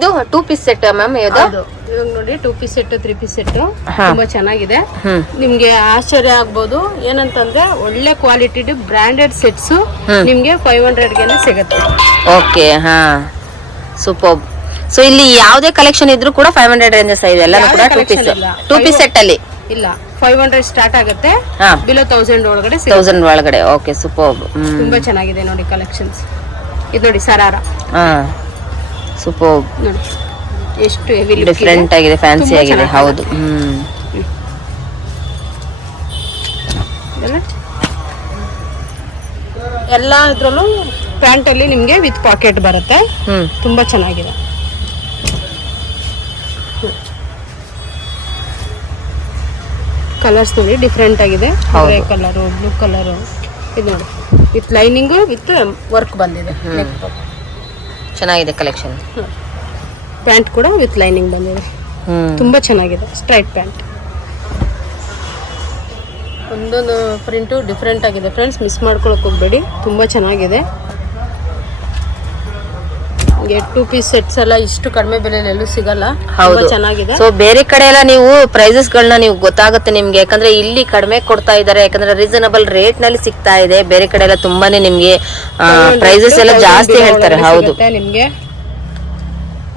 ಇದು 2 piece set ma'am ಇದು ಇವಾಗ ನೋಡಿ 2 ಪೀಸ್ ಸೆಟ್ 3 ಪೀಸ್ ಸೆಟ್ ತುಂಬಾ ಚೆನ್ನಾಗಿದೆ. ನಿಮ್ಗೆ ಆಶ್ಚರ್ಯ ಆಗ್ಬೋದು ಏನಂತಂದ್ರೆ ಒಳ್ಳೆ ಕ್ವಾಲಿಟಿ ಬ್ರಾಂಡೆಡ್ ಸೆಟ್ಸ್ ನಿಮ್ಗೆ 500 ಗೆನೆ ಸಿಗುತ್ತೆ. ಓಕೆ ಹಾ ಸೂಪರ್. ಸೊ ಇಲ್ಲಿ ಯಾವುದೇ ಕಲೆಕ್ಷನ್ ಇದ್ರೂ ಕೂಡ 500 ರೇಂಜಸ್ ಇದೆ ಎಲ್ಲ ಕೂಡ 2 ಪೀಸ್ ಸೆಟ್ ಅಲ್ಲಿ ಇಲ್ಲ 500 ಸ್ಟಾರ್ಟ್ ಆಗುತ್ತೆ ಬಿಲೋ 1000 ಒಳಗಡೆ 1000 ಒಳಗಡೆ. Okay super. ತುಂಬಾ ಚೆನ್ನಾಗಿದೆ ನೋಡಿ ಕಲೆಕ್ಷನ್ಸ್. ಇದು ನೋಡಿ ಸರಾರ ಸೂಪರ್ ನೋಡಿ ಎಷ್ಟು ಹೆವಿ ಡಿಫರೆಂಟ್ ಆಗಿದೆ, ಫ್ಯಾನ್ಸಿ ಆಗಿದೆ. ಹೌದು ಎಲ್ಲ ಇದ್ರಲ್ಲೂ ಪ್ಯಾಂಟ್ ಅಲ್ಲಿ ನಿಮ್ಗೆ ವಿತ್ ಪಾಕೆಟ್ ಬರುತ್ತೆ. ತುಂಬಾ ಚೆನ್ನಾಗಿದೆ. ಕಲರ್ಸ್ ನೋಡಿ ಡಿಫ್ರೆಂಟ್ ಆಗಿದೆ. Grey colour, blue colour. ಇದು ನೋಡಿ ವಿತ್ ಲೈನಿಂಗ್ ವಿತ್ ವರ್ಕ್ ಬಂದಿದೆ. ಚೆನ್ನಾಗಿದೆ ಕಲೆಕ್ಷನ್. ಪ್ಯಾಂಟ್ ಕೂಡ ವಿತ್ ಲೈನಿಂಗ್ ಬಂದಿದೆ. ತುಂಬಾ ಚೆನ್ನಾಗಿದೆ ಸ್ಟ್ರೈಟ್ ಪ್ಯಾಂಟ್. ಒಂದೊಂದು ಪ್ರಿಂಟು ಡಿಫ್ರೆಂಟ್ ಆಗಿದೆ ಫ್ರೆಂಡ್ಸ್, ಮಿಸ್ ಮಾಡ್ಕೊಳಕ್ ಹೋಗ್ಬೇಡಿ. ತುಂಬಾ ಚೆನ್ನಾಗಿದೆ. 2 ಪೀಸ್ ಸೆಟ್ಸ್ ಎಲ್ಲ ಇಷ್ಟು ಕಡಿಮೆ ಬೆಲೆಯಲ್ಲಿ ಎಲ್ಲೂ ಸಿಗಲ್ಲ. ತುಂಬಾ ಚೆನ್ನಾಗಿದೆ. ಸೊ ಬೇರೆ ಕಡೆ ಎಲ್ಲ ನೀವು ಪ್ರೈಸಸ್ ಗಳನ್ನ ನೀವು ಗೊತ್ತಾಗುತ್ತೆ ನಿಮ್ಗೆ, ಯಾಕಂದ್ರೆ ಇಲ್ಲಿ ಕಡಿಮೆ ಕೊಡ್ತಾ ಇದ್ದಾರೆ, ಯಾಕಂದ್ರೆ ರೀಸನಬಲ್ ರೇಟ್ ನಲ್ಲಿ ಸಿಗ್ತಾ ಇದೆ. ಬೇರೆ ಕಡೆ ಎಲ್ಲ ತುಂಬಾನೇ ನಿಮ್ಗೆ ಪ್ರೈಸಸ್ ಎಲ್ಲ ಜಾಸ್ತಿ ಹೇಳ್ತಾರೆ. ಹೌದು ನಿಮ್ಗೆ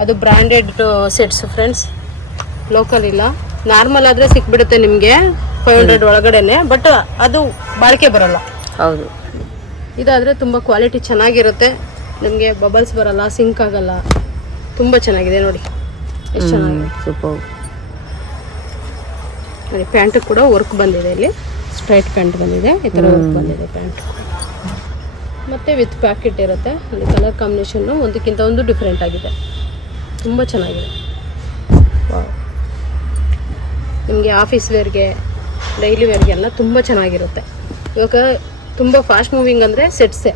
ಅದು ಬ್ರಾಂಡೆಡ್ ಸೆಟ್ಸ್ ಫ್ರೆಂಡ್ಸ್, ಲೋಕಲ್ ಇಲ್ಲ. ನಾರ್ಮಲ್ ಆದ್ರೆ ಸಿಕ್ಬಿಡುತ್ತೆ ನಿಮ್ಗೆ 500 ಒಳಗಡೆನೆ, ಬಟ್ ಅದು ಬಾಳಿಕೆ ಬರಲ್ಲ. ಹೌದು ಇದಾದ್ರೆ ತುಂಬಾ ಕ್ವಾಲಿಟಿ ಚೆನ್ನಾಗಿರುತ್ತೆ. ನಿಮಗೆ ಬಬಲ್ಸ್ ಬರಲ್ಲ, ಸಿಂಕ್ ಆಗಲ್ಲ. ತುಂಬಾ ಚೆನ್ನಾಗಿದೆ ನೋಡಿ ಎಷ್ಟು ಚೆನ್ನಾಗಿದೆ. ಸೂಪರ್. ನೋಡಿ ಪ್ಯಾಂಟ್ ಕೂಡ ವರ್ಕ್ ಬಂದಿದೆ. ಇಲ್ಲಿ ಸ್ಟ್ರೈಟ್ ಪ್ಯಾಂಟ್ ಬಂದಿದೆ, ಈ ಥರ ವರ್ಕ್ ಬಂದಿದೆ ಪ್ಯಾಂಟ್. ಮತ್ತೆ ವಿತ್ ಪ್ಯಾಕೆಟ್ ಇರುತ್ತೆ. ನೋಡಿ ಕಲರ್ ಕಾಂಬಿನೇಷನ್ ಒಂದಕ್ಕಿಂತ ಒಂದು ಡಿಫ್ರೆಂಟ್ ಆಗಿದೆ. ತುಂಬ ಚೆನ್ನಾಗಿದೆ. ನಿಮಗೆ ಆಫೀಸ್ ವೇರ್ಗೆ, ಡೈಲಿ ವೇರ್ಗೆಲ್ಲ ತುಂಬ ಚೆನ್ನಾಗಿರುತ್ತೆ. ಇವಾಗ ತುಂಬ ಫಾಸ್ಟ್ ಮೂವಿಂಗ್ ಅಂದರೆ ಸೆಟ್ಸೇ.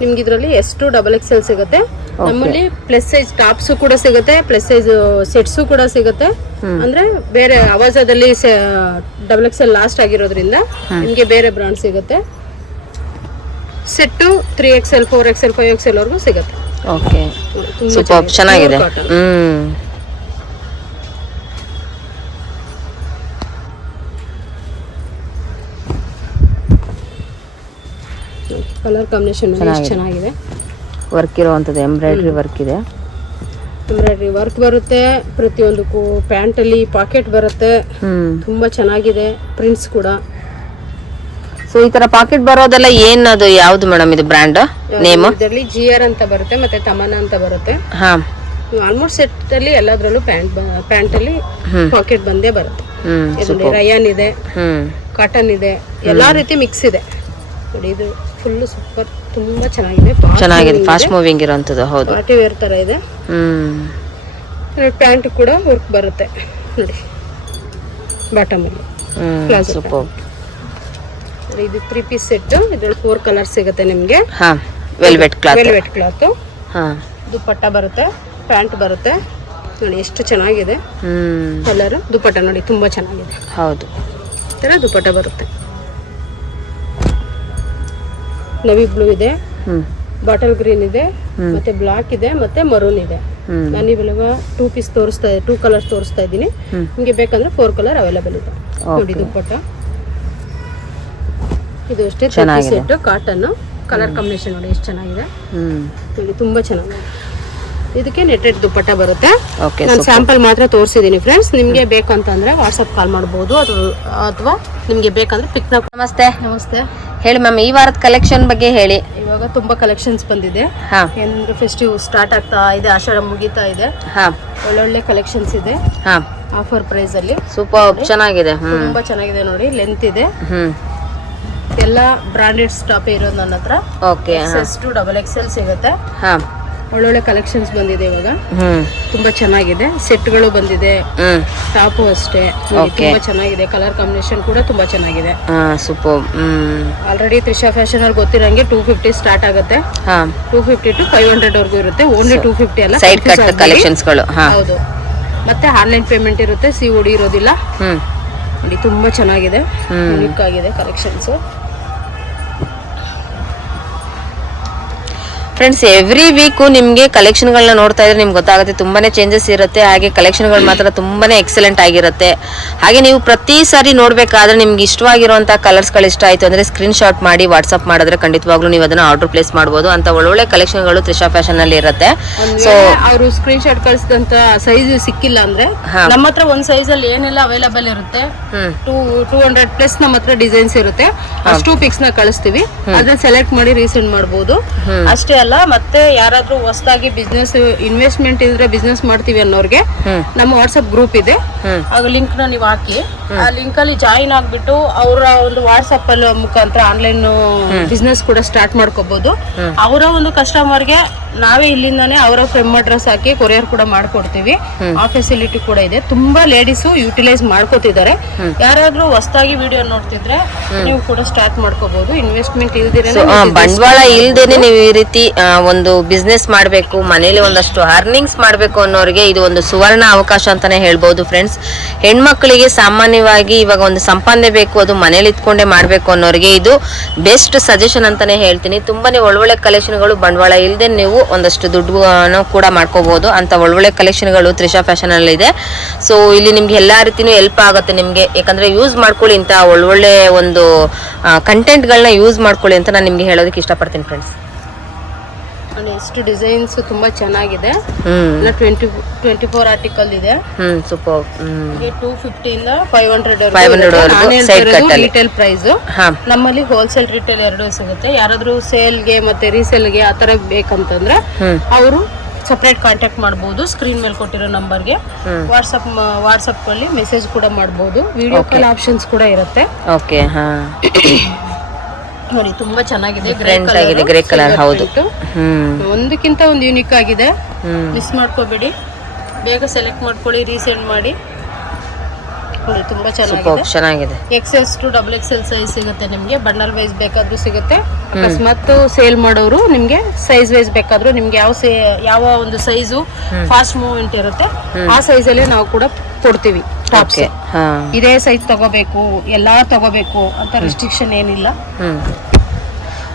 ನಿಮ್ಗೆ ಇದರಲ್ಲಿ S2 XXL ಸಿಗುತ್ತೆ. ನಮ್ಮಲ್ಲಿ ಪ್ಲಸ್ ಸೈಜ್ ಟಾಪ್ಸು ಕೂಡ ಸಿಗುತ್ತೆ, ಪ್ಲಸ್ ಸೈಜ್ ಸೆಟ್ಸು ಕೂಡ ಸಿಗುತ್ತೆ. ಅಂದ್ರೆ ಬೇರೆ ಅವಾಜದಲ್ಲಿ XXL ಲಾಸ್ಟ್ ಆಗಿರೋದ್ರಿಂದ ನಿಮಗೆ ಬೇರೆ ಬ್ರಾಂಡ್ ಸಿಗುತ್ತೆ. ಸೆಟ್ಟು 3XL 4XL 5XL ವರೆಗೂ ಸಿಗುತ್ತೆ. ಓಕೆ ಸೂಪರ್ ಚೆನ್ನಾಗಿದೆ. ಕಲರ್ ಕಾಂಬಿನೇಷನ್ ಚೆನ್ನಾಗಿದೆ. ವರ್ಕ್ ಇರುವಂತದ್ದು ಎಂಬ್ರಾಯ್ಡ್ರಿ ವರ್ಕ್ ಇದೆ. ಎಂಬ್ರಾಯ್ಡ್ರಿ ವರ್ಕ್ ಬರುತ್ತೆ ಪ್ರತಿಯೊಂದಕ್ಕೂ. ಪ್ಯಾಂಟ್ ಅಲ್ಲಿ ಪಾಕೆಟ್ ಬರುತ್ತೆ. ತುಂಬಾ ಚೆನ್ನಾಗಿದೆ ಪ್ರಿಂಟ್ಸ್ ಕೂಡ. ಸೊ ಈ ತರ ಪಾಕೆಟ್ ಬರೋದೆಲ್ಲ ಏನದು ಯಾವುದು ಮೇಡಮ್ ಇದು ಬ್ರ್ಯಾಂಡ್ ನೇಮ್? ಇದರಲ್ಲಿ GR ಅಂತ ಬರುತ್ತೆ, ಮತ್ತೆ ತಮನ್ನಾ ಅಂತ ಬರುತ್ತೆ. ಆಲ್ಮೋಸ್ಟ್ ಸೆಟ್ ಅಲ್ಲಿ ಎಲ್ಲದರಲ್ಲೂ ಪ್ಯಾಂಟ್ ಅಲ್ಲಿ ಪಾಕೆಟ್ ಬಂದೇ ಬರುತ್ತೆ. ರಯಾನ್ ಇದೆ, ಕಾಟನ್ ಇದೆ, ಎಲ್ಲಾ ರೀತಿ ಮಿಕ್ಸ್ ಇದೆ ನೋಡಿ. ಇದು ಫುಲ್ ಸೂಪರ್, ತುಂಬಾ ಚೆನ್ನಾಗಿದೆ. ಫಾಸ್ಟ್ ಮೂವಿಂಗ್ ಇರೋಂಥದ್ದು. ಹೌದು ಪಾರ್ಟಿ ವೇರ್ ತರ ಇದೆ. ಪ್ಯಾಂಟ್ ಕೂಡ ವರ್ಕ್ ಬರುತ್ತೆ ನೋಡಿ ಬಾಟಮ್ ಅಲ್ಲಿ. ಸೂಪರ್. ಇದು 3 ಪೀಸ್ ಸೆಟ್. ಇದ್ರಲ್ಲಿ 4 ಕಲರ್ ಸಿಗುತ್ತೆ ನಿಮ್ಗೆ. Velvet cloth. ದುಪ್ಪಟ್ಟ ಬರುತ್ತೆ, ಪ್ಯಾಂಟ್ ಬರುತ್ತೆ ನೋಡಿ. ಎಷ್ಟು ಚೆನ್ನಾಗಿದೆ ಕಲರ್. ದುಪ್ಪಟ್ಟ ನೋಡಿ ತುಂಬಾ ಚೆನ್ನಾಗಿದೆ. ಹೌದು ಈ ತರ ದುಪ್ಪಟ್ಟ ಬರುತ್ತೆ. ನವಿ ಬ್ಲೂ ಇದೆ, ಬಾಟಲ್ ಗ್ರೀನ್ ಇದೆ, ಮತ್ತೆ ಬ್ಲಾಕ್ ಇದೆ, ಮತ್ತೆ ಮರೂನ್ ಇದೆ. ನಾನು ಇವಾಗ 2 ಪೀಸ್ ತೋರಿಸ್ತಾ ಇದ್ದೀನಿ, 2 ಕಲರ್ಸ್ ತೋರಿಸ್ತಾ ಇದ್ದೀನಿ. ನಿಮಗೆ ಬೇಕಂದ್ರೆ 4 ಕಲರ್ ಅವೈಲೇಬಲ್ ಇದೆ ನೋಡಿ. ದುಪ್ಪಟ್ಟ ಇದು ಅಷ್ಟೇ ಸೆಟ್ ಕಾಟನ್. ಕಲರ್ ಕಾಂಬಿನೇಷನ್ ನೋಡಿ ಎಷ್ಟು ಚೆನ್ನಾಗಿದೆ ನೋಡಿ. ತುಂಬಾ ಚೆನ್ನಾಗಿದೆ. ಇದಕ್ಕೆ ನೆಟೆಡ್ ದುಪ್ಪಟ್ಟ ಬರುತ್ತೆ. ನಾನು ಸ್ಯಾಂಪಲ್ ಮಾತ್ರ ತೋರಿಸಿದ್ದೀನಿ ಫ್ರೆಂಡ್ಸ್. ನಿಮಗೆ ಬೇಕಂತಂದ್ರೆ ವಾಟ್ಸಪ್ ಕಾಲ್ ಮಾಡಬಹುದು, ಅಥವಾ ನಿಮಗೆ ಬೇಕಂದ್ರೆ ಪಿಕ್. ನಮಸ್ತೆ. ನಮಸ್ತೆ ಹೇಳಿ ಮ್ಯಾಮ್, ಈ ವಾರದ ಕಲೆಕ್ಷನ್ ಬಗ್ಗೆ ಹೇಳಿ. ಇವಾಗ ತುಂಬಾ ಕಲೆಕ್ಷನ್ಸ್ ಬಂದಿದೆ. ಏನಾದ್ರು ಫೆಸ್ಟಿವ್ ಸ್ಟಾರ್ಟ್ ಆಗ್ತಾ ಇದೆ, ಆಷಾಢ ಮುಗಿತಾ ಇದೆ. ಒಳ್ಳೊಳ್ಳೆ ಕಲೆಕ್ಷನ್ಸ್ ಇದೆ ಆಫರ್ ಪ್ರೈಸ್ ಅಲ್ಲಿ. ಸೂಪರ್ ಚೆನ್ನಾಗಿದೆ. ತುಂಬಾ ಚೆನ್ನಾಗಿದೆ ನೋಡಿ. ಲೆಂತ್ ಇದೆ. ಎಲ್ಲ ಬ್ರಾಂಡೆಡ್ ಸ್ಟಾಪ್ ಇರೋದು ನನ್ನ ಹತ್ರ. ಓಕೆ S2 XXL ಸಿಗುತ್ತೆ. ಒಳ್ಳೊಳ್ಳೆ ಕಲೆಕ್ಷನ್ಸ್ ಬಂದಿದೆ ಇವಾಗ. ತುಂಬಾ ಚೆನ್ನಾಗಿದೆ. ಸೆಟ್ಗಳು ಬಂದಿದೆ, ಟಾಪು ಅಷ್ಟೇ. ತುಂಬಾ ಚೆನ್ನಾಗಿದೆ. ಕಲರ್ ಕಾಂಬಿನೇಷನ್ ಕೂಡ ತುಂಬಾ ಚೆನ್ನಾಗಿದೆ. ಸೂಪರ್. ಆಲ್ರೆಡಿ ತ್ರಿಷಾ ಫ್ಯಾಷನ್ ಅಲ್ಲಿ ಗೊತ್ತಿರಂಗೆ 250 ಸ್ಟಾರ್ಟ್ ಆಗುತ್ತೆ. 250 to 500 ವರೆಗೂ ಇರುತ್ತೆ. ಓನ್ಲಿ 250 ಅಲ್ಲ, ಸೈಡ್ ಕಟ್ ಕಲೆಕ್ಷನ್ಸ್ ಗಳು. ಹೌದು. ಮತ್ತೆ ಆನ್ಲೈನ್ ಪೇಮೆಂಟ್ ಇರುತ್ತೆ, COD ಇರೋದಿಲ್ಲ ನೋಡಿ. ತುಂಬಾ ಚೆನ್ನಾಗಿದೆ, ಯುನಿಕ್ ಆಗಿದೆ ಕಲೆಕ್ಷನ್ಸ್. ಫ್ರೆಂಡ್ಸ್ ಎವ್ರಿ ವೀಕು ನಿಮಗೆ ಕಲೆಕ್ಷನ್ಗಳನ್ನ ನೋಡ್ತಾ ಇದ್ರೆ ನಿಮ್ಗೆ ಗೊತ್ತಾಗುತ್ತೆ ತುಂಬಾನೇ ಚೇಂಜಸ್ ಇರುತ್ತೆ. ಹಾಗೆ ಕಲೆಕ್ಷನ್ಗಳು ಮಾತ್ರ ತುಂಬಾನೇ ಎಕ್ಸಲೆಂಟ್ ಆಗಿರುತ್ತೆ. ಹಾಗೆ ನೀವು ಪ್ರತಿ ಸಾರಿ ನೋಡ್ಬೇಕಾದ್ರೆ ನಿಮ್ಗೆ ಇಷ್ಟವಾಗಿರುವಂತಹ ಕಲರ್ಸ್ಗಳು ಇಷ್ಟ ಆಯ್ತು ಅಂದ್ರೆ ಸ್ಕ್ರೀನ್ ಶಾಟ್ ಮಾಡಿ ವಾಟ್ಸ್ಆಪ್ ಮಾಡಿದ್ರೆ ಖಂಡಿತವಾಗ್ಲೂ ನೀವು ಅದನ್ನ ಆರ್ಡರ್ ಪ್ಲೇಸ್ ಮಾಡಬಹುದು. ಅಂತ ಒಳ್ಳೊಳ್ಳೆ ಕಲೆಕ್ಷನ್ಗಳು ತ್ರಿಷಾ ಫ್ಯಾಷನ್ ಅಲ್ಲಿ ಇರುತ್ತೆ. ಸೊ ಅವರು ಸ್ಕ್ರೀನ್ ಶಾಟ್ ಕಳಿಸಿದಂತ ಸೈಜ್ ಸಿಕ್ಕಿಲ್ಲ ಅಂದ್ರೆ ನಮ್ಮ ಹತ್ರ ಒಂದ್ ಸೈಜ್ ಅಲ್ಲಿ ಏನೆಲ್ಲ ಅವೈಲಬಲ್ ಇರುತ್ತೆ 200 ಪ್ಲಸ್ ನಮ್ಮ ಹತ್ರ ಡಿಸೈನ್ಸ್ ಇರುತ್ತೆ. ಅಷ್ಟು ಪಿಕ್ಸ್ ನ ಕಳಿಸ್ತೀವಿ, ಅದನ್ನ ಸೆಲೆಕ್ಟ್ ಮಾಡಿ ರೀಸೆಂಡ್ ಮಾಡಬಹುದು. ಅಷ್ಟೇ ಅಲ್ಲ, ಮತ್ತೆ ಯಾರಾದ್ರೂ ಹೊಸದಾಗಿ ಬಿಸ್ನೆಸ್ ಇನ್ವೆಸ್ಟ್ಮೆಂಟ್ ಇದ್ರೆ ಬಿಸ್ನೆಸ್ ಮಾಡ್ತೀವಿ ಅನ್ನೋರ್ಗೆ ನಮ್ಮ ವಾಟ್ಸ್ಆಪ್ ಗ್ರೂಪ್ ಇದೆ. ಆಗ ಲಿಂಕ್ ನ ನೀವು ಹಾಕಿ ಆ ಲಿಂಕ್ ಅಲ್ಲಿ ಜಾಯಿನ್ ಆಗ್ಬಿಟ್ಟು ಅವರ ಒಂದು ವಾಟ್ಸ್ಆಪ್ ಅಲ್ಲಿ ಮುಖಾಂತರ ಆನ್ಲೈನ್ ಬಿಸ್ನೆಸ್ ಕೂಡ ಸ್ಟಾರ್ಟ್ ಮಾಡ್ಕೋಬಹುದು. ಅವರ ಒಂದು ಕಸ್ಟಮರ್ಗೆ ನಾವೇ ಇಲ್ಲಿಂದಾನೆ ಅವರ ಫ್ರೆಮ್ ಅಡ್ರೆಸ್ ಹಾಕಿ ಕೊರಿಯರ್ ಕೂಡ ಮಾಡ್ಕೊಡ್ತೀವಿ. ಆ ಫೆಸಿಲಿಟಿ ಕೂಡ ಇದೆ. ತುಂಬಾ ಲೇಡೀಸ್ ಯುಟಿಲೈಸ್ ಮಾಡ್ಕೋತಿದ್ದಾರೆ. ಯಾರಾದ್ರೂ ಹೊಸದಾಗಿ ವಿಡಿಯೋ ನೋಡ್ತಿದ್ರೆ ನೀವು ಕೂಡ ಸ್ಟಾರ್ಟ್ ಮಾಡ್ಕೋಬಹುದು. ಇನ್ವೆಸ್ಟ್ಮೆಂಟ್ ಇಲ್ದಿರ ಬಂಡವಾಳ ಇಲ್ದೇನೆ ನೀವು ಈ ರೀತಿ ಒಂದು ಬಿಸ್ನೆಸ್ ಮಾಡಬೇಕು, ಮನೇಲಿ ಒಂದಷ್ಟು ಅರ್ನಿಂಗ್ಸ್ ಮಾಡಬೇಕು ಅನ್ನೋರಿಗೆ ಇದು ಒಂದು ಸುವರ್ಣ ಅವಕಾಶ ಅಂತಾನೆ ಹೇಳ್ಬಹುದು. ಫ್ರೆಂಡ್ಸ್, ಹೆಣ್ಮಕ್ಳಿಗೆ ಸಾಮಾನ್ಯವಾಗಿ ಇವಾಗ ಒಂದು ಸಂಪಾದನೆ ಬೇಕು, ಅದು ಮನೇಲಿ ಇಟ್ಕೊಂಡೇ ಮಾಡ್ಬೇಕು ಅನ್ನೋರಿಗೆ ಇದು ಬೆಸ್ಟ್ ಸಜೆಷನ್ ಅಂತಾನೆ ಹೇಳ್ತೀನಿ. ತುಂಬಾನೇ ಒಳ್ಳೊಳ್ಳೆ ಕಲೆಕ್ಷನ್ಗಳು ಬಂಡವಾಳ ಇಲ್ದೆ ನೀವು ಒಂದಷ್ಟು ದುಡ್ಡು ಕೂಡ ಮಾಡ್ಕೋಬಹುದು. ಅಂತ ಒಳ್ಳೊಳ್ಳೆ ಕಲೆಕ್ಷನ್ಗಳು ತ್ರಿಷಾ ಫ್ಯಾಷನ್ ಅಲ್ಲಿ ಇದೆ. ಸೊ ಇಲ್ಲಿ ನಿಮ್ಗೆ ಎಲ್ಲಾ ರೀತಿನೂ ಹೆಲ್ಪ್ ಆಗುತ್ತೆ ನಿಮ್ಗೆ. ಯಾಕಂದ್ರೆ ಯೂಸ್ ಮಾಡ್ಕೊಳ್ಳಿ, ಇಂತ ಒಳ್ಳೊಳ್ಳೆ ಒಂದು ಕಂಟೆಂಟ್ ಗಳನ್ನ ಯೂಸ್ ಮಾಡ್ಕೊಳ್ಳಿ ಅಂತ ನಾನು ನಿಮ್ಗೆ ಹೇಳೋದಕ್ಕೆ ಇಷ್ಟಪಡ್ತೀನಿ ಫ್ರೆಂಡ್ಸ್. ಎಷ್ಟು ಡಿಸೈನ್ಸ್ ತುಂಬಾ ಚೆನ್ನಾಗಿದೆ. 24 ಆರ್ಟಿಕಲ್ ಇದೆ. ಸೂಪರ್. 250 ಇಂದ 500 ರಿಟೇಲ್ ಪ್ರೈಸ್. ನಮ್ಮಲ್ಲಿ ಹೋಲ್ಸೇಲ್ ರಿಟೇಲ್ ಎರಡೂ ಸಿಗುತ್ತೆ. ಯಾರಾದ್ರೂ ಸೇಲ್ಗೆ ಮತ್ತೆ ರೀಸೇಲ್ಗೆ ಆತರ ಬೇಕಂತಂದ್ರೆ ಅವರು ಸಪರೇಟ್ ಕಾಂಟ್ಯಾಕ್ಟ್ ಮಾಡಬಹುದು. ಸ್ಕ್ರೀನ್ ಮೇಲೆ ಕೊಟ್ಟಿರೋ ನಂಬರ್ಗೆ ವಾಟ್ಸ್ಆಪ್ ಅಲ್ಲಿ ಮೆಸೇಜ್ ಕೂಡ ಮಾಡಬಹುದು. ವಿಡಿಯೋ ಕಾಲ್ ಆಪ್ಷನ್ಸ್ ಕೂಡ ಇರುತ್ತೆ. ಓಕೆ. ನೋಡಿ, ತುಂಬಾ ಚೆನ್ನಾಗಿದೆ. Grey colour. ಹೌದು, ಒಂದಕ್ಕಿಂತ ಒಂದು ಯೂನಿಕ್ ಆಗಿದೆ. ಮಿಸ್ ಮಾಡ್ಕೋಬೇಡಿ, ಬೇಗ ಸೆಲೆಕ್ಟ್ ಮಾಡ್ಕೊಳ್ಳಿ, ರೀಸೆಂಡ್ ಮಾಡಿ. ನೋಡಿ, ತುಂಬಾ ಚೆನ್ನಾಗಿದೆ. XS to XXL ಸೈಜ್ ಸಿಗುತ್ತೆ ನಿಮ್ಗೆ. ಬಂಡಲ್ ವೈಸ್ ಬೇಕಾದ್ರೂ ಸಿಗುತ್ತೆ. ಅಕಸ್ಮಾತ್ ಸೇಲ್ ಮಾಡೋರು ನಿಮ್ಗೆ ಸೈಜ್ ವೈಸ್ ಬೇಕಾದ್ರೂ ನಿಮ್ಗೆ ಯಾವ ಒಂದು ಸೈಜು ಫಾಸ್ಟ್ ಮೂವ್ಮೆಂಟ್ ಇರುತ್ತೆ ಆ ಸೈಜ್ ಅಲ್ಲೇ ನಾವು ಕೂಡ ಕೊಡ್ತೀವಿ. ಟಾಪ್ಸ್ ಇದೇ ಸೈಜ್ ತಗೋಬೇಕು, ಎಲ್ಲಾ ತಗೋಬೇಕು ಅಂತ ರೆಸ್ಟ್ರಿಕ್ಷನ್ ಏನಿಲ್ಲ.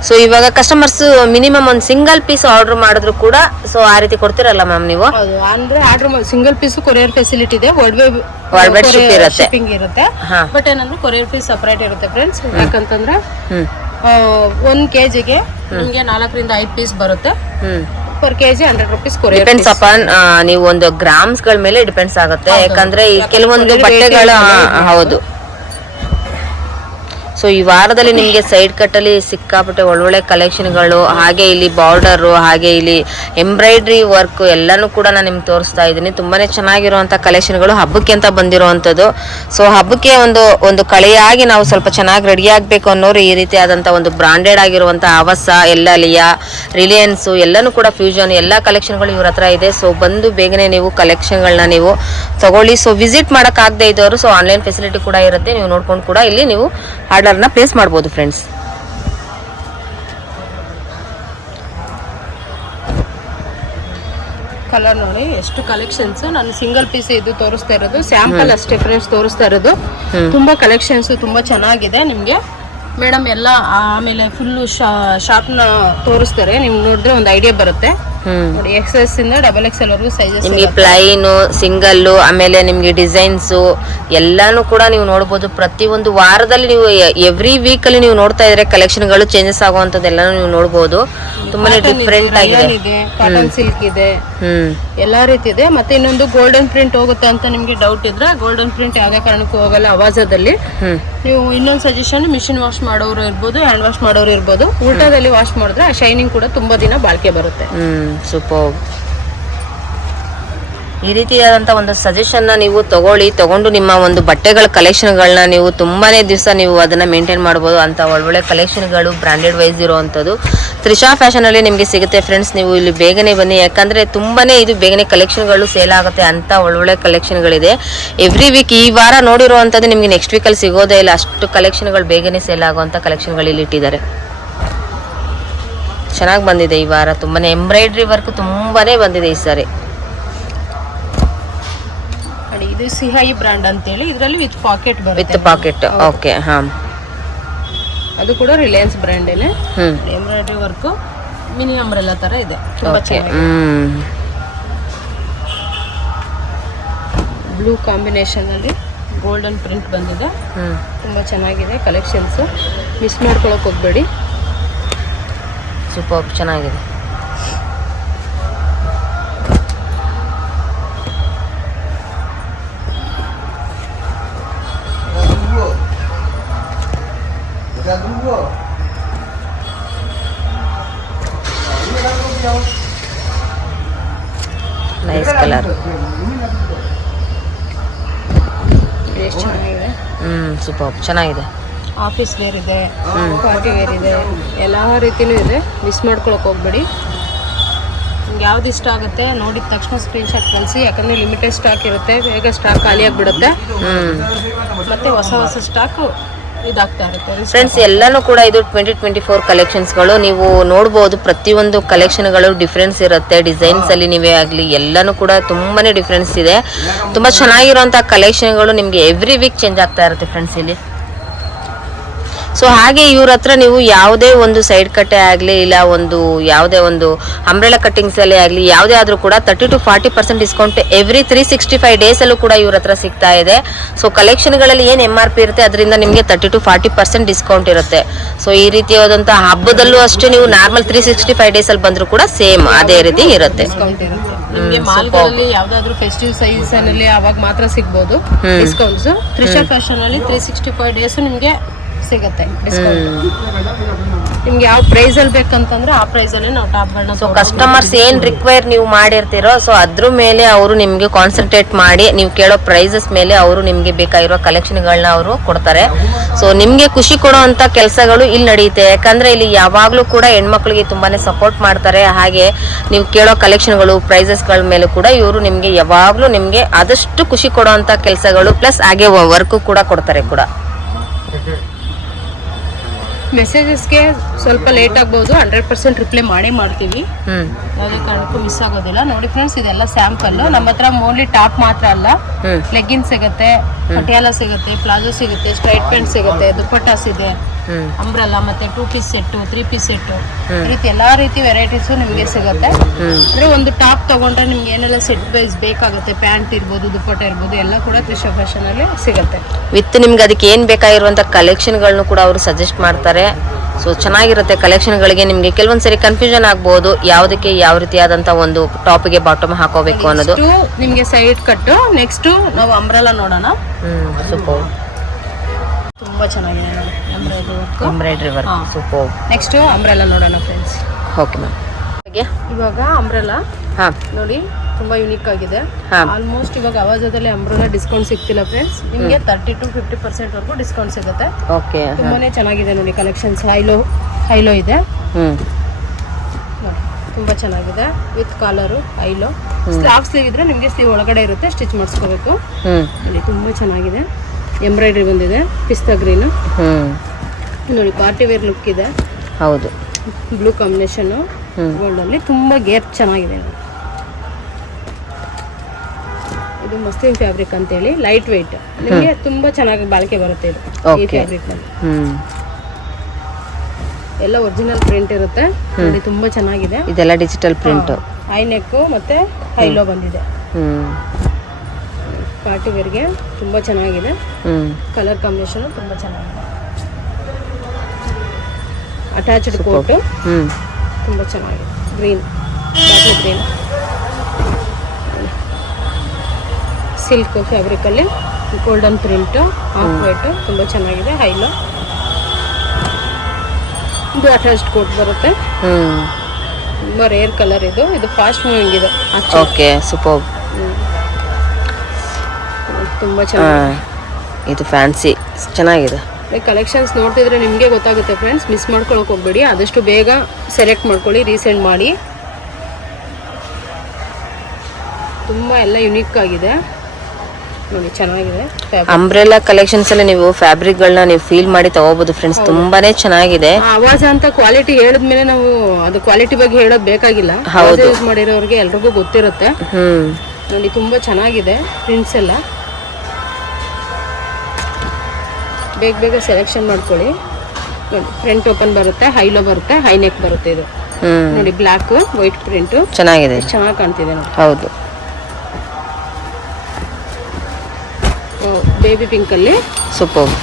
ಸೊ ಇವಾಗ ಕಸ್ಟಮರ್ಸ್ ಮಿನಿಮಮ್ ಒಂದು ಸಿಂಗಲ್ ಪೀಸ್ ಆರ್ಡರ್ ಮಾಡಿದ್ರು ಕೂಡ ಸೊ ಆ ರೀತಿ ಕೊಡ್ತಿರಲ್ಲ ಮ್ಯಾಮ್ ನೀವು? ಅಂದ್ರೆ order single piece courier facility ಇದೆ. ವರ್ಲ್ಡ್ ಶಿಪ್ಪಿಂಗ್ ಇರುತ್ತೆ. ಬಟ್ ಏನಂದ್ರೆ ಕೊರಿಯರ್ ಫೀಸ್ ಸಪರೇಟ್ ಇರುತ್ತೆ ಫ್ರೆಂಡ್ಸ್. ಯಾಕಂತಂದ್ರೆ 1 kgಗೆ ನಿಮ್ಗೆ 4 ರಿಂದ 5 ಪೀಸ್ ಬರುತ್ತೆ. per kg 100 rupees courier. Depends upon ನೀವು ಒಂದು ಗ್ರಾಮ್ಸ್ ಗಳ ಮೇಲೆ ಡಿಪೆಂಡ್ಸ್ ಆಗುತ್ತೆ. ಯಾಕಂದ್ರೆ ಈ ಕೆಲವೊಂದು ಬಟ್ಟೆಗಳ ಹೌದು. ಸೊ ಈ ವಾರದಲ್ಲಿ ನಿಮಗೆ ಸೈಡ್ ಕಟ್ ಅಲ್ಲಿ ಸಿಕ್ಕಾಪಟ್ಟೆ ಒಳ್ಳೊಳ್ಳೆ ಕಲೆಕ್ಷನ್ಗಳು, ಹಾಗೆ ಇಲ್ಲಿ ಬಾರ್ಡರ್, ಹಾಗೆ ಇಲ್ಲಿ ಎಂಬ್ರಾಯ್ಡ್ರಿ ವರ್ಕ್ ಎಲ್ಲಾನು ಕೂಡ ನಾನು ನಿಮ್ಗೆ ತೋರಿಸ್ತಾ ಇದ್ದೀನಿ. ತುಂಬಾನೇ ಚೆನ್ನಾಗಿರುವಂತ ಕಲೆಕ್ಷನ್ಗಳು ಹಬ್ಬಕ್ಕೆ ಅಂತ ಬಂದಿರುವಂತದ್ದು. ಸೊ ಹಬ್ಬಕ್ಕೆ ಒಂದು ಕಳೆಯಾಗಿ ನಾವು ಸ್ವಲ್ಪ ಚೆನ್ನಾಗಿ ರೆಡಿ ಆಗ್ಬೇಕು ಅನ್ನೋರು ಈ ರೀತಿ ಆದಂತ ಒಂದು ಬ್ರಾಂಡೆಡ್ ಆಗಿರುವಂತ ಅವಸ, ಎಲ್ಲಲಿಯಾ, ರಿಲಯನ್ಸ್ ಎಲ್ಲಾನು ಕೂಡ ಫ್ಯೂಷನ್ ಎಲ್ಲಾ ಕಲೆಕ್ಷನ್ಗಳು ಇವ್ರ ಹತ್ರ ಇದೆ. ಸೊ ಬಂದು ಬೇಗನೆ ನೀವು ಕಲೆಕ್ಷನ್ಗಳನ್ನ ನೀವು ತಗೊಳ್ಳಿ. ಸೊ ವಿಸಿಟ್ ಮಾಡಕ್ ಆಗದೆ ಇದ್ದವರು ಸೊ ಆನ್ಲೈನ್ ಫೆಸಿಲಿಟಿ ಕೂಡ ಇರುತ್ತೆ. ನೀವು ನೋಡ್ಕೊಂಡು ಕೂಡ ಇಲ್ಲಿ ನೀವು ಆರ್ಡರ್ನ ಪ್ಲೇಸ್ ಮಾಡ್ಬೋದು ಫ್ರೆಂಡ್ಸ್. ಕಲರ್ ನೋಡಿ ಎಷ್ಟು ಕಲೆಕ್ಷನ್ಸ್. ನಾನು ಸಿಂಗಲ್ ಪೀಸ್ ಇದು ತೋರಿಸ್ತಾ ಇರೋದು ಸ್ಯಾಂಪಲ್ ಅಷ್ಟೇ ಫ್ರೆಂಡ್ಸ್, ತೋರಿಸ್ತಾ ಇರೋದು. ತುಂಬಾ ಕಲೆಕ್ಷನ್ಸ್ ತುಂಬಾ ಚೆನ್ನಾಗಿದೆ ನಿಮ್ಗೆ ಮೇಡಮ್ ಎಲ್ಲ. ಆಮೇಲೆ ಫುಲ್ ಶಾಪ್ ನ ತೋರಿಸ್ತಾರೆ, ನಿಮ್ಗೆ ನೋಡಿದ್ರೆ ಒಂದು ಐಡಿಯಾ ಬರುತ್ತೆ. ನೋಡಿ, XS ಇಂದ XXL ವರೆಗೂ ಸೈಜಸ್ ನಿಮಗೆ ಪ್ಲೈನ್, ಸಿಂಗಲ್, ಆಮೇಲೆ ನಿಮ್ಗೆ ಡಿಸೈನ್ಸ್ ಎಲ್ಲಾನು ಕೂಡ ನೀವು ನೋಡಬಹುದು. ಪ್ರತಿ ಒಂದು ವಾರದಲ್ಲಿ ನೀವು ಎವ್ರಿ ವೀಕ್ ಅಲ್ಲಿ ನೀವು ನೋಡ್ತಾ ಇದ್ರೆ ಕಲೆಕ್ಷನ್ಗಳು ಚೇಂಜಸ್ ಆಗುವಂತದ್ದು ಎಲ್ಲಾನು ನೀವು ನೋಡಬಹುದು. ತುಂಬಾನೇ ಡಿಫ್ರೆಂಟ್ ಆಗಿದೆ. ಕಾಟನ್ ಸಿಲ್ಕ್ ಇದೆ, ಎಲ್ಲಾ ರೀತಿ ಇದೆ. ಮತ್ತೆ ಇನ್ನೊಂದು ಗೋಲ್ಡನ್ ಪ್ರಿಂಟ್ ಹೋಗುತ್ತೆ ಅಂತ ನಿಮ್ಗೆ ಡೌಟ್ ಇದ್ರೆ ಗೋಲ್ಡನ್ ಪ್ರಿಂಟ್ ಯಾವ್ದೇ ಕಾರಣಕ್ಕೂ ಹೋಗಲ್ಲ ಅವಾಜದಲ್ಲಿ. ನೀವು ಇನ್ನೊಂದು ಸಜೆಷನ್, ಮಿಷಿನ್ ವಾಶ್ ಮಾಡೋರು ಇರ್ಬೋದು, ಹ್ಯಾಂಡ್ ವಾಶ್ ಮಾಡೋರು ಇರ್ಬೋದು. ಉಲ್ಟಾದಲ್ಲಿ ವಾಶ್ ಮಾಡಿದ್ರೆ ಆ ಶೈನಿಂಗ್ ಕೂಡ ತುಂಬಾ ದಿನ ಬಾಳಿಕೆ ಬರುತ್ತೆ. ಸೂಪರ್. ಈ ರೀತಿಯಾದಂಥ ಒಂದು ಸಜೆಷನ್ನ ನೀವು ತಗೊಂಡು ನಿಮ್ಮ ಒಂದು ಬಟ್ಟೆಗಳ ಕಲೆಕ್ಷನ್ಗಳನ್ನ ನೀವು ತುಂಬಾನೇ ದಿವಸ ನೀವು ಅದನ್ನ ಮೇಂಟೈನ್ ಮಾಡ್ಬೋದು. ಅಂತ ಒಳ್ಳೊಳ್ಳೆ ಕಲೆಕ್ಷನ್ಗಳು ಬ್ರಾಂಡೆಡ್ ವೈಸ್ ಇರುವಂಥದ್ದು ತ್ರಿಷಾ ಫ್ಯಾಷನ್ ಅಲ್ಲಿ ನಿಮಗೆ ಸಿಗುತ್ತೆ ಫ್ರೆಂಡ್ಸ್. ನೀವು ಇಲ್ಲಿ ಬೇಗನೆ ಬನ್ನಿ, ಯಾಕಂದ್ರೆ ತುಂಬಾನೇ ಇದು ಬೇಗನೆ ಕಲೆಕ್ಷನ್ಗಳು ಸೇಲ್ ಆಗುತ್ತೆ. ಅಂತ ಒಳ್ಳೊಳ್ಳೆ ಕಲೆಕ್ಷನ್ಗಳಿದೆ ಎವ್ರಿ ವೀಕ್. ಈ ವಾರ ನೋಡಿರುವಂಥದ್ದು ನಿಮಗೆ ನೆಕ್ಸ್ಟ್ ವೀಕಲ್ಲಿ ಸಿಗೋದೇ ಇಲ್ಲ, ಅಷ್ಟು ಕಲೆಕ್ಷನ್ಗಳು ಬೇಗನೆ ಸೇಲ್ ಆಗುವಂಥ ಕಲೆಕ್ಷನ್ಗಳು ಇಲ್ಲಿ ಇಟ್ಟಿದ್ದಾರೆ. ಚೆನ್ನಾಗಿ ಬಂದಿದೆ ಈ ವಾರ. ತುಂಬಾನೇ ಎಂಬ್ರಾಯ್ಡ್ರಿ ವರ್ಕ್ ತುಂಬಾನೇ ಬಂದಿದೆ ಈ ಸಾರಿ. ಇದು ಸಿಹಾಯಿ ಬ್ರಾಂಡ್ ಅಂತ ಹೇಳಿ, ಇದರಲ್ಲಿ ವಿತ್ ಪಾಕೆಟ್ ಬರುತ್ತೆ. With pocket. ಓಕೆ. ಹಾ, ಅದು ಕೂಡ ರಿಲಯನ್ಸ್ ಬ್ರಾಂಡೇನೆ. ಎಂಬ್ರಾಯ್ಡ್ರಿ ವರ್ಕ್ ಮಿನಿ ಅಂಬ್ರೆಲಾ ತರ ಇದೆ, ತುಂಬಾ ಚೆನ್ನಾಗಿದೆ. ಬ್ಲೂ ಕಾಂಬಿನೇಷನ್ ಅಲ್ಲಿ ಗೋಲ್ಡನ್ ಪ್ರಿಂಟ್ ಬಂದಿದೆ, ತುಂಬಾ ಚೆನ್ನಾಗಿದೆ ಕಲೆಕ್ಷನ್ಸ್. ಮಿಸ್ ಮಾಡ್ಕೊಳಕ್ ಹೋಗ್ಬೇಡಿ, ಸೂಪರ್ ಚೆನ್ನಾಗಿದೆ. Nice colour. ಎಷ್ಟು ಚೆನ್ನಾಗಿದೆ. ಸೂಪರ್ ಚೆನ್ನಾಗಿದೆ. ಆಫೀಸ್ ವೇರ್ ಇದೆ, ಪಾರ್ಟಿ ವೇರ್ ಇದೆ, ಎಲ್ಲ ರೀತಿನೂ ಇದೆ. ಮಿಸ್ ಮಾಡ್ಕೊಳಕ್ ಹೋಗ್ಬೇಡಿ. ನಿಮ್ಗೆ ಯಾವ್ದು ಇಷ್ಟ ಆಗುತ್ತೆ ನೋಡಿದ ತಕ್ಷಣ ಸ್ಕ್ರೀನ್ಶಾಟ್ ಕಳಿಸಿ, ಯಾಕಂದ್ರೆ ಲಿಮಿಟೆಡ್ ಸ್ಟಾಕ್ ಇರುತ್ತೆ, ಬೇಗ ಸ್ಟಾಕ್ ಖಾಲಿ ಆಗಿಬಿಡುತ್ತೆ. ಮತ್ತೆ ಹೊಸ ಹೊಸ ಸ್ಟಾಕ್ ಇದಾಗ್ತಾ ಇರುತ್ತೆ. ಫ್ರೆಂಡ್ಸ್ ಎಲ್ಲಾನು ಕೂಡ ಇದು 2024 ಕಲೆಕ್ಷನ್ಸ್ಗಳು ನೀವು ನೋಡ್ಬೋದು. ಪ್ರತಿಯೊಂದು ಕಲೆಕ್ಷನ್ಗಳು ಡಿಫ್ರೆನ್ಸ್ ಇರುತ್ತೆ. ಡಿಸೈನ್ಸ್ ಅಲ್ಲಿ ನೀವೇ ಆಗಲಿ ಎಲ್ಲಾನು ಕೂಡ ತುಂಬಾನೇ ಡಿಫ್ರೆನ್ಸ್ ಇದೆ. ತುಂಬಾ ಚೆನ್ನಾಗಿರುವಂತಹ ಕಲೆಕ್ಷನ್ಗಳು ನಿಮಗೆ ಎವ್ರಿ ವೀಕ್ ಚೇಂಜ್ ಆಗ್ತಾ ಇರುತ್ತೆ ಫ್ರೆಂಡ್ಸ್ ಇಲ್ಲಿ. ಸೊ ಹಾಗೆ ಇವ್ರ ಹತ್ರ ನೀವು ಯಾವುದೇ ಒಂದು ಸೈಡ್ ಕಟ್ಟೆ ಆಗಲಿ ಇಲ್ಲ ಒಂದು ಯಾವುದೇ ಒಂದು ಅಂಬ್ರೆಲಾ ಕಟ್ಟಿಂಗ್ಸ್ ಅಲ್ಲೇ ಆಗಲಿ ಯಾವುದೇ ಆದರೂ ಕೂಡ 30 to 40% ಡಿಸ್ಕೌಂಟ್ ಎವ್ರಿ 365 ಡೇಸ್ ಅಲ್ಲೂ ಕೂಡ ಇವ್ರ ಹತ್ರ ಸಿಗ್ತಾ ಇದೆ. ಸೊ ಕಲೆಕ್ಷನ್ಗಳಲ್ಲಿ ಏನು MRP ಇರುತ್ತೆ ಅದರಿಂದ ನಿಮಗೆ 30 to 40% ಡಿಸ್ಕೌಂಟ್ ಇರುತ್ತೆ. ಸೊ ಈ ರೀತಿಯಾದಂತಹ ಹಬ್ಬದಲ್ಲೂ ಅಷ್ಟೇ ನೀವು ನಾರ್ಮಲ್ 365 ಡೇಸ್ ಅಲ್ಲಿ ಬಂದರೂ ಕೂಡ ಸೇಮ್ ಅದೇ ರೀತಿ ಇರುತ್ತೆ. ಡಿಸ್ಕೌಂಟ್ ಇರುತ್ತೆ ನಿಮಗೆ. ಮಾಲ್ಗಳಲ್ಲಿ ಯಾವ್ದಾದ್ರು ಫೆಸ್ಟಿವ್ ಸೀಸನ್ ಅಲ್ಲಿ ಅವಾಗ ಮಾತ್ರ ಸಿಗ್ಬೋದು ಡಿಸ್ಕೌಂಟ್ಸ್. ತ್ರಿಷಾ ಫ್ಯಾಷನ್ ಅಲ್ಲಿ 365 ಡೇಸ್ ನಿಮಗೆ ಸಿಗುತ್ತೆ ಡಿಸ್ಕೌಂಟ್. ನಿಮ್ಗೆ ಯಾವ ಪ್ರೈಸ್ ಅಲ್ಲಿ ಬೇಕಂತಂದ್ರೆ ಆ ಪ್ರೈಸ್ ಅಲ್ಲಿ ನಾವು ಟಾಪ್ಗಳನ್ನ. ಸೊ ಕಸ್ಟಮರ್ಸ್ ಏನ್ ರಿಕ್ವೈರ್ ನೀವು ಮಾಡಿರ್ತೀರೋ ಸೊ ಅದ್ರ ಮೇಲೆ ಅವರು ನಿಮ್ಗೆ ಕಾನ್ಸಂಟ್ರೇಟ್ ಮಾಡಿ ನೀವು ಕೇಳೋ ಪ್ರೈಸಸ್ ಮೇಲೆ ಅವರು ನಿಮ್ಗೆ ಬೇಕಾಗಿರೋ ಕಲೆಕ್ಷನ್ಗಳನ್ನ ಅವರು ಕೊಡ್ತಾರೆ. ಸೊ ನಿಮ್ಗೆ ಖುಷಿ ಕೊಡುವಂತ ಕೆಲಸಗಳು ಇಲ್ಲಿ ನಡೆಯುತ್ತೆ. ಯಾಕಂದ್ರೆ ಇಲ್ಲಿ ಯಾವಾಗ್ಲೂ ಕೂಡ ಹೆಣ್ಮಕ್ಳಿಗೆ ತುಂಬಾನೇ ಸಪೋರ್ಟ್ ಮಾಡ್ತಾರೆ. ಹಾಗೆ ನೀವು ಕೇಳೋ ಕಲೆಕ್ಷನ್ಗಳು ಪ್ರೈಸಸ್ಗಳ ಮೇಲೆ ಕೂಡ ಇವರು ನಿಮ್ಗೆ ಯಾವಾಗ್ಲೂ ನಿಮ್ಗೆ ಆದಷ್ಟು ಖುಷಿ ಕೊಡುವಂತ ಕೆಲಸಗಳು ಪ್ಲಸ್ ಹಾಗೆ ವರ್ಕ್ ಕೂಡ ಕೊಡ್ತಾರೆ ಕೂಡ. ಮೆಸೇಜಸ್ಗೆ ಸ್ವಲ್ಪ ಲೇಟ್ ಆಗ್ಬೋದು, 100% ರಿಪ್ಲೈ ಮಾಡ್ತೀವಿ. ಯಾವುದೇ ಕಾರಣಕ್ಕೂ ಮಿಸ್ ಆಗೋದಿಲ್ಲ. ನೋಡಿ ಫ್ರೆಂಡ್ಸ್, ಇದೆಲ್ಲ ಸ್ಯಾಂಪಲ್. ನಮ್ಮ ಹತ್ರ ಓನ್ಲಿ ಟಾಪ್ ಮಾತ್ರ ಅಲ್ಲ, ಲೆಗ್ಗಿನ್ ಸಿಗುತ್ತೆ, ಪಟಿಯಾಲ ಸಿಗುತ್ತೆ, ಪ್ಲಾಜೋ ಸಿಗುತ್ತೆ, ಸ್ಟ್ರೈಟ್ ಪ್ಯಾಂಟ್ ಸಿಗುತ್ತೆ, ದುಪ್ಪಟ್ಟಾಸ್ ಇದೆ, ಅಂಬ್ರೆಲಾ, ಮತ್ತೆ 2 ಪೀಸ್ ಸೆಟ್, 3 ಪೀಸ್ ಸೆಟ್, ಈ ರೀತಿ ಎಲ್ಲಾ ರೀತಿ ವೆರೈಟೀಸು ನಿಮಗೆ ಸಿಗುತ್ತೆ. ಅಂದ್ರೆ ಒಂದು ಟಾಪ್ ತಗೊಂಡ್ರೆ ನಿಮ್ಗೆ ಏನೆಲ್ಲ ಸೆಟ್ ವೈಸ್ ಬೇಕಾಗುತ್ತೆ, ಪ್ಯಾಂಟ್ ಇರ್ಬೋದು, ದುಪ್ಪಟ್ಟ ಇರ್ಬೋದು, ಎಲ್ಲ ಕೂಡ ತ್ರಿಷಾ ಫ್ಯಾಷನ್ ಅಲ್ಲಿ ಸಿಗುತ್ತೆ. ವಿತ್ ನಿಮ್ಗೆ ಅದಕ್ಕೆ ಏನ್ ಬೇಕಾಗಿರುವಂತ ಕಲೆಕ್ಷನ್ಗಳನ್ನು ಕೂಡ ಅವರು ಸಜೆಸ್ಟ್ ಮಾಡ್ತಾರೆ. ಸೊ ಚೆನ್ನಾಗಿರುತ್ತೆ ಕಲೆಕ್ಷನ್ಗಳಿಗೆ. ನಿಮ್ಗೆ ಕೆಲವೊಂದ್ಸರಿ ಕನ್ಫ್ಯೂಷನ್ ಆಗ್ಬಹುದು ಯಾವುದಕ್ಕೆ ಯಾವ ರೀತಿಯಾದಂತ ಒಂದು ಟಾಪ್ಗೆ ಬಾಟಮ್ ಹಾಕೋಬೇಕು ಅನ್ನೋದು. ನಿಮ್ಗೆ ಸೈಡ್ ಕಟ್. ನೆಕ್ಸ್ಟ್ ನಾವು ಅಂಬ್ರೆಲಾ ನೋಡೋಣ. ಸೂಪರ್, ತುಂಬಾ ಚೆನ್ನಾಗಿದೆ embroidery work super. Next umbrella ನೋಡೋಣ ಫ್ರೆಂಡ್ಸ್. Okay ma'am. ಇವಾಗ ಅಂಬ್ರೆಲಾ ನೋಡಿ ತುಂಬಾ ಯುನಿಕ್ ಆಗಿದೆ. ಆಲ್ಮೋಸ್ಟ್ ಇವಾಗ ಅವಾಜದಲ್ಲಿ ಅಂಬ್ರೆಲಾ ಡಿಸ್ಕೌಂಟ್ ಸಿಗ್ತಿಲ್ಲ ಫ್ರೆಂಡ್ಸ್. ನಿಮ್ಗೆ 30 to 50% ವರೆಗೂ ಡಿಸ್ಕೌಂಟ್ ಸಿಗುತ್ತೆ. ಓಕೆ, ತುಂಬಾನೇ ಚೆನ್ನಾಗಿದೆ ನೋಡಿ ಕಲೆಕ್ಷನ್ಸ್. ಹೈಲೋ ಇದೆ ನೋಡಿ, ತುಂಬಾ ಚೆನ್ನಾಗಿದೆ. With collar high-low. ಸ್ಲೀವ್ ಇದ್ರೆ ನಿಮ್ಗೆ ಸ್ಲೀವ್ ಒಳಗಡೆ ಇರುತ್ತೆ, ಸ್ಟಿಚ್ ಮಾಡಿಸ್ಕೋಬೇಕು. ಇಲ್ಲಿ ತುಂಬಾ ಚೆನ್ನಾಗಿದೆ. ಎಂಬ್ರಾಯ್ಡ್ರಿ ಬಂದಿದೆ, ಪಿಸ್ತಾ ಗ್ರೀನ್ ನೋಡಿ, ಪಾರ್ಟಿ ವೇರ್ ಲುಕ್ ಇದೆ. ಹೌದು, ಬ್ಲೂ ಕಾಂಬಿನೇಷನ್ ಗೋಲ್ಡ್ ಅಲ್ಲಿ ತುಂಬಾ ಗೇರ್ ಚೆನ್ನಾಗಿದೆ. ಇದು ಮಸ್ಲಿನ್ ಫ್ಯಾಬ್ರಿಕ್ ಅಂತ ಹೇಳಿ, ಲೈಟ್ ವೆಯ್ಟ್, ನಿಮಗೆ ತುಂಬಾ ಚೆನ್ನಾಗಿ ಬಾಳಿಕೆ ಬರುತ್ತೆ ಇದು. ಈ ಫ್ಯಾಬ್ರಿಕ್ ನಲ್ಲಿ ಎಲ್ಲ ಒರಿಜಿನಲ್ ಪ್ರಿಂಟ್ ಇರುತ್ತೆ ನೋಡಿ, ತುಂಬಾ ಚೆನ್ನಾಗಿದೆ. ಇದೆಲ್ಲ ಡಿಜಿಟಲ್ ಪ್ರಿಂಟ್. ಹೈ ನೆಕ್ ಮತ್ತೆ ಹೈಲೋ ಬಂದಿದೆ. ಪಾರ್ಟಿ ವೇರ್ಗೆ ತುಂಬಾ ಚೆನ್ನಾಗಿದೆ. ಕಲರ್ ಕಾಂಬಿನೇಷನ್ ತುಂಬಾ ಚೆನ್ನಾಗಿದೆ. ಅಟ್ಯಾಚ್ಡ್ ಕೋಟ್ ತುಂಬಾ ಚೆನ್ನಾಗಿದೆ. Green, bottle green, silk fabric ಅಲ್ಲಿ ಗೋಲ್ಡನ್ ಪ್ರಿಂಟ್, ಆಫ್ ವೈಟ್, ತುಂಬಾ ಚೆನ್ನಾಗಿದೆ. ಹೈಲೋ ಇದು ಅಟ್ಯಾಚ್ಡ್ ಕೋಟ್ ಬರುತ್ತೆ. ತುಂಬಾ ರೇರ್ ಕಲರ್ ಇದು. ಇದು ಫಾಸ್ಟ್ ಮೂವಿಂಗ್ ಇದೆ. Okay, super. ತುಂಬಾ ಚೆನ್ನಾಗಿದೆ. ಇದು ಫ್ಯಾನ್ಸಿ ಚೆನ್ನಾಗಿದೆ. ಕಲೆಕ್ಷನ್ಸ್ ನೋಡ್ತಿದ್ರೆ ನಿಮಗೆ ಗೊತ್ತಾಗುತ್ತೆ ಫ್ರೆಂಡ್ಸ್. ಮಿಸ್ ಮಾಡ್ಕೊಳಕ್ ಹೋಗ್ಬೇಡಿ. ಆದಷ್ಟು ಬೇಗ ಸೆಲೆಕ್ಟ್ ಮಾಡ್ಕೊಳ್ಳಿ, ರೀಸೆಂಡ್ ಮಾಡಿ. ತುಂಬಾ ಎಲ್ಲ ಯುನಿಕ್ ಆಗಿದೆ ನೋಡಿ, ಚೆನ್ನಾಗಿದೆ. ಅಂಬ್ರೆಲಾ ಕಲೆಕ್ಷನ್ಸ್ ಅಲ್ಲಿ ನೀವು ಫ್ಯಾಬ್ರಿಕ್ ಗಳನ್ನ ನೀವು ಫೀಲ್ ಮಾಡಿ ತಗೋಬಹುದು ಫ್ರೆಂಡ್ಸ್. ತುಂಬಾನೇ ಚೆನ್ನಾಗಿದೆ. ಆವಾಜ ಅಂತ ಕ್ವಾಲಿಟಿ ಹೇಳಿದ್ಮೇಲೆ ನಾವು ಅದು ಕ್ವಾಲಿಟಿ ಬಗ್ಗೆ ಹೇಳೋದು ಬೇಕಾಗಿಲ್ಲ. ಯೂಸ್ ಮಾಡಿರೋರಿಗೆ ಎಲ್ರಿಗೂ ಗೊತ್ತಿರುತ್ತೆ ನೋಡಿ. ತುಂಬಾ ಚೆನ್ನಾಗಿದೆ ಪ್ರಿಂಟ್ಸ್ ಎಲ್ಲ. ಬೇಗ ಬೇಗ ಸೆಲೆಕ್ಷನ್ ಮಾಡ್ಕೊಳ್ಳಿ ನೋಡಿ. ಫ್ರಂಟ್ ಓಪನ್ ಬರುತ್ತೆ, ಹೈಲೋ ಬರುತ್ತೆ, ಹೈ ನೆಕ್ ಬರುತ್ತೆ. ಇದು ನೋಡಿ ಬ್ಲ್ಯಾಕ್ ವೈಟ್ ಪ್ರಿಂಟ್ ಚೆನ್ನಾಗಿದೆ, ಚೆನ್ನಾಗಿ ಕಾಣ್ತಿದೆ ನೋಡಿ. ಹೌದು. ಬೇಬಿ ಪಿಂಕ್ ಅಲ್ಲಿ ಸೂಪರ್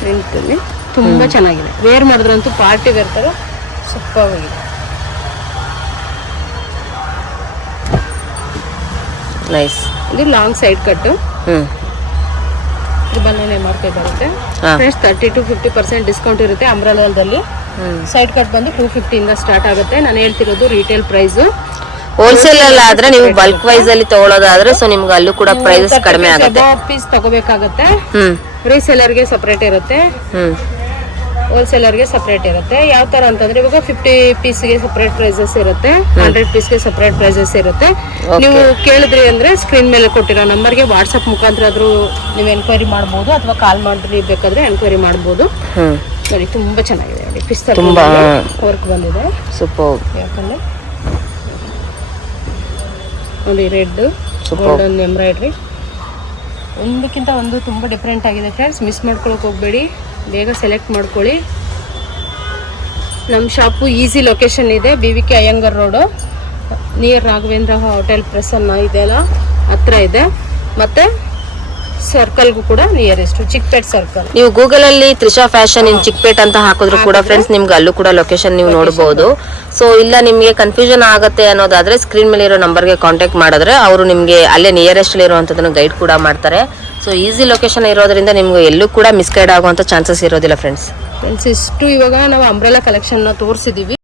ಪ್ರಿಂಟ್ ಅಲ್ಲಿ ತುಂಬಾ ಚೆನ್ನಾಗಿದೆ. ವೇರ್ ಮಾಡಿದ್ರಂತೂ ಪಾರ್ಟಿ ವೇರ್ ತರ ಸೂಪರ್ ಆಗಿದೆ. ನೈಸ್. ಇದು ಲಾಂಗ್ ಸೈಡ್ ಕಟ್, ಬನ್ನಿ ಮಾರ್ಕೆ ಬರುತ್ತೆ ಫ್ರೆಂಡ್ಸ್. 30 to 50% ಡಿಸ್ಕೌಂಟ್ ಇರುತ್ತೆ ಅಂಬ್ರೆಲಾದಲ್ಲಿ. ಸೈಡ್ ಕಟ್ ಬಂದು 250 ಇಂದ ಸ್ಟಾರ್ಟ್ ಆಗುತ್ತೆ. ನಾನು ಹೇಳ್ತಿರೋದು ರಿಟೇಲ್ ಪ್ರೈಸ್. ಹೋಲ್ಸೇಲ್ ಅಲ್ಲಿ ಆದ್ರೆ ನೀವು ಬಲ್ಕ್ ವೈಸ್ ಅಲ್ಲಿ ತಗೊಳ್ಳೋದಾದ್ರೆ ಸೊ ನಿಮ್ಗೆ ಅಲ್ಲೂ ಕೂಡ ಪ್ರೈಸಸ್ ಕಡಿಮೆ ಆಗುತ್ತೆ. ಪೀಸ್ ತಗೋಬೇಕಾಗುತ್ತೆ. ರೀಸೇಲರ್ ಗೆ ಸಪರೇಟ್ ಇರುತ್ತೆ, ಹೋಲ್ಸೇಲರ್ ಗೆ ಸಪರೇಟ್ ಇರುತ್ತೆ. ಯಾವ ತರ ಅಂತಂದ್ರೆ ಇವಾಗ 50 ಪೀಸ್ ಗೆ ಸಪರೇಟ್ ಪ್ರೈಸಸ್ ಇರುತ್ತೆ, 100 ಪೀಸ್ ಗೆ ಸಪರೇಟ್ ಪ್ರೈಸಸ್ ಇರುತ್ತೆ. ನೀವು ಕೇಳಿದ್ರಿ ಅಂದ್ರೆ ಸ್ಕ್ರೀನ್ ಮೇಲೆ ಕೊಟ್ಟಿರೋ ನಂಬರ್ಗೆ ವಾಟ್ಸ್ಆಪ್ ಮುಖಾಂತರ ಆದ್ರೂ ನೀವು ಎನ್ಕ್ವೈರಿ ಮಾಡಬಹುದು, ಅಥವಾ ಕಾಲ್ ಮಾಡಿ ಬೇಕಾದ್ರೆ ಎನ್ಕ್ವೈರಿ ಮಾಡಬಹುದು. ನೋಡಿ ತುಂಬಾ ಚೆನ್ನಾಗಿದೆ ನೋಡಿ, ಪಿಸ್ತಾ ತುಂಬಾ ವರ್ಕ್ ಬಂದಿದೆ. ಸೂಪರ್. ಯಾಕಂದ್ರೆ ನೋಡಿ ರೆಡ್ ಗೋಲ್ಡನ್ ಎಂಬ್ರಾಯ್ಡ್ರಿ ಒಂದಕ್ಕಿಂತ ಒಂದು ತುಂಬಾ ಡಿಫ್ರೆಂಟ್ ಆಗಿದೆ ಫ್ರೆಂಡ್ಸ್. ಮಿಸ್ ಮಾಡ್ಕೊಳಕ್ ಹೋಗ್ಬೇಡಿ, ಬೇಗ ಸೆಲೆಕ್ಟ್ ಮಾಡ್ಕೊಳ್ಳಿ. ನಮ್ಮ ಶಾಪು ಈಸಿ ಲೊಕೇಶನ್ ಇದೆ, BVK Iyengar road, near Raghavendra hotel Prasanna ಇದೆಯಲ್ಲ ಹತ್ರ ಇದೆ. ಮತ್ತೆ ಸರ್ಕಲ್ಗೂ ಕೂಡ ನಿಯರೆಸ್ಟ್ ಚಿಕ್ಕಪೇಟ್ ಸರ್ಕಲ್. ನೀವು ಗೂಗಲ್ ಅಲ್ಲಿ ತ್ರಿಷಾ ಫ್ಯಾಷನ್ ಇನ್ ಚಿಕ್ಕಪೇಟ್ ಅಂತ ಹಾಕಿದ್ರು ಕೂಡ ಫ್ರೆಂಡ್ಸ್ ನಿಮ್ಗೆ ಅಲ್ಲೂ ಕೂಡ ಲೊಕೇಶನ್ ನೀವು ನೋಡಬಹುದು. ಸೊ ಇಲ್ಲ ನಿಮ್ಗೆ ಕನ್ಫ್ಯೂಷನ್ ಆಗುತ್ತೆ ಅನ್ನೋದಾದ್ರೆ ಸ್ಕ್ರೀನ್ ಮೇಲೆ ಇರೋ ನಂಬರ್ಗೆ ಕಾಂಟ್ಯಾಕ್ಟ್ ಮಾಡಿದ್ರೆ ಅವರು ನಿಮ್ಗೆ ಅಲ್ಲೇ ನಿಯರೆಸ್ಟ್ ಇರುವಂತದನ್ನು ಗೈಡ್ ಕೂಡ ಮಾಡ್ತಾರೆ. ಸೊ ಈಸಿ ಲೊಕೇಶನ್ ಇರೋದ್ರಿಂದ ನಿಮ್ಗೆ ಎಲ್ಲೂ ಕೂಡ ಮಿಸ್ಗೈಡ್ ಆಗುವಂತ ಚಾನ್ಸಸ್ ಇರೋದಿಲ್ಲ ಫ್ರೆಂಡ್ಸ್. ಇಷ್ಟು ಇವಾಗ ನಾವು ಅಂಬ್ರೆಲಾ ಕಲೆಕ್ಷನ್ ತೋರಿಸಿದೀವಿ.